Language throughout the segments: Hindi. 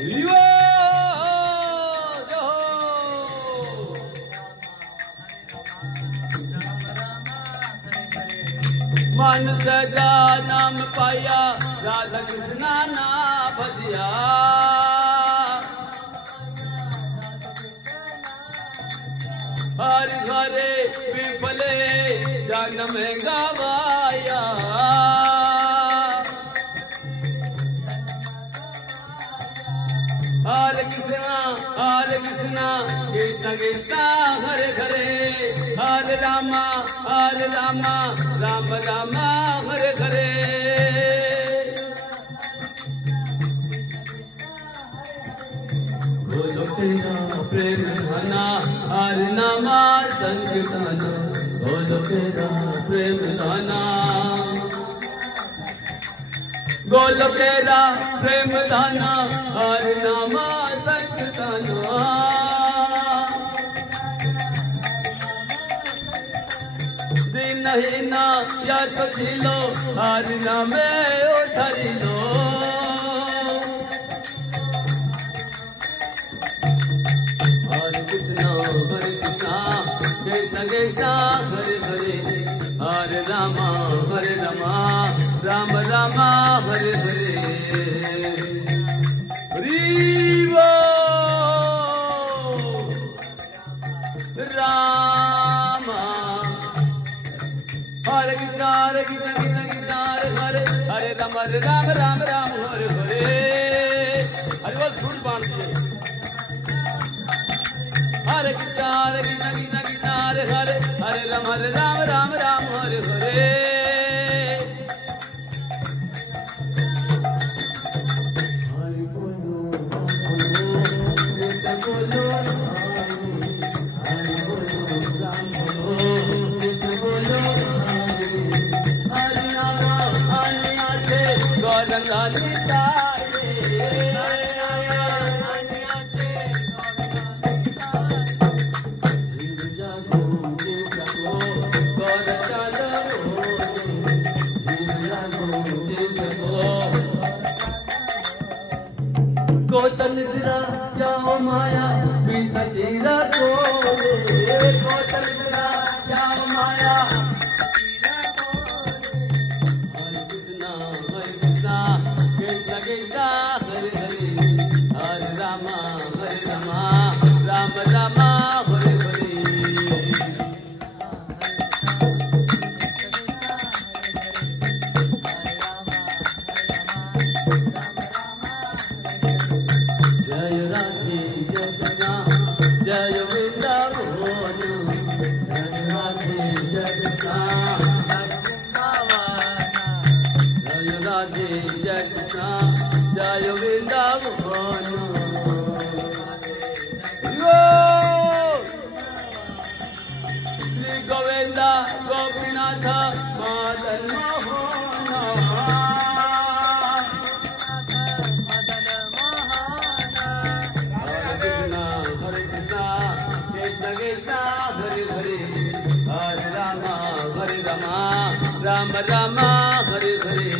Viva! मन सजा नाम पाया राधा कृष्णा ना भजिया हर घरे विफले जन में गवाया हरे कृष्णा कृष्ण कृष्णा हरे हरे हरे रामा राम राम हरे हरे बोलो तेरा प्रेम धना हरे नामा संकीर्तन बोलो तेरा प्रेम धना गोलो तेरा प्रेम धना हरे नामा संकीर्तन नहीं ना या तो झीलो हरि नामे उधरी लो हरे कृष्णा कृष्ण कृष्णा हरे हरे हरे राम राम हरे हरे राम हरे कृष्णा हरे हरे राम हरे हरे हरे बोल झूठ बांध दिए हरे कृष्णा हरे हरे हरे राम हरे हरे गोतन निद्रा जाओ माया विषा चीरा गोले गोतन निद्रा जाओ माया हरे कृष्णा कृष्ण कृष्ण हरे हरे हरे राम राम हरे हरे जय राधे जय कृष्णा जय वृंदावन जय राधे जय कृष्णा जय राधे जय कृष्णा जय वृंदावन श्री गोविंद गोपीनाथ मदन मोहन हरे हरे हरे राम हरे हरे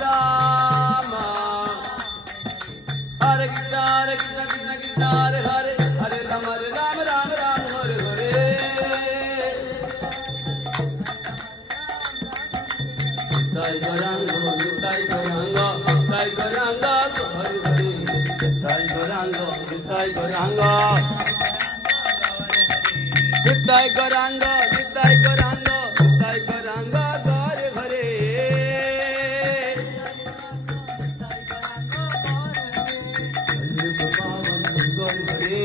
राम हरे कृष्णा हरे हरे हरे राम हरे हरे ताई गौरांग हरे हरे ताई गौरांग गौर हरे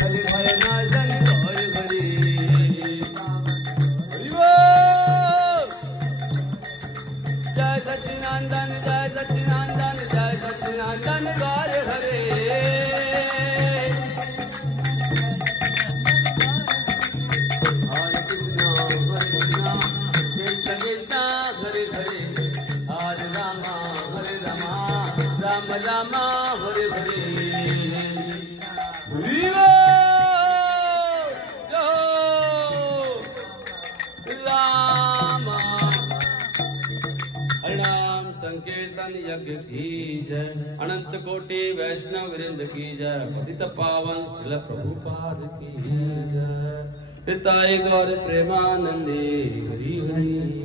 हरे हरे नाजन गौर हरे जय सच्चिदानंद जय सच्चिदानंद गौर हरे राम हरे हरे राम संकीर्तन यज्ञ की जय। अनंत कोटि वैष्णव वृंद की जय। पतित पावन श्रील प्रभुपाद की जय। पिताय गौर प्रेमानंदे हरि हरि।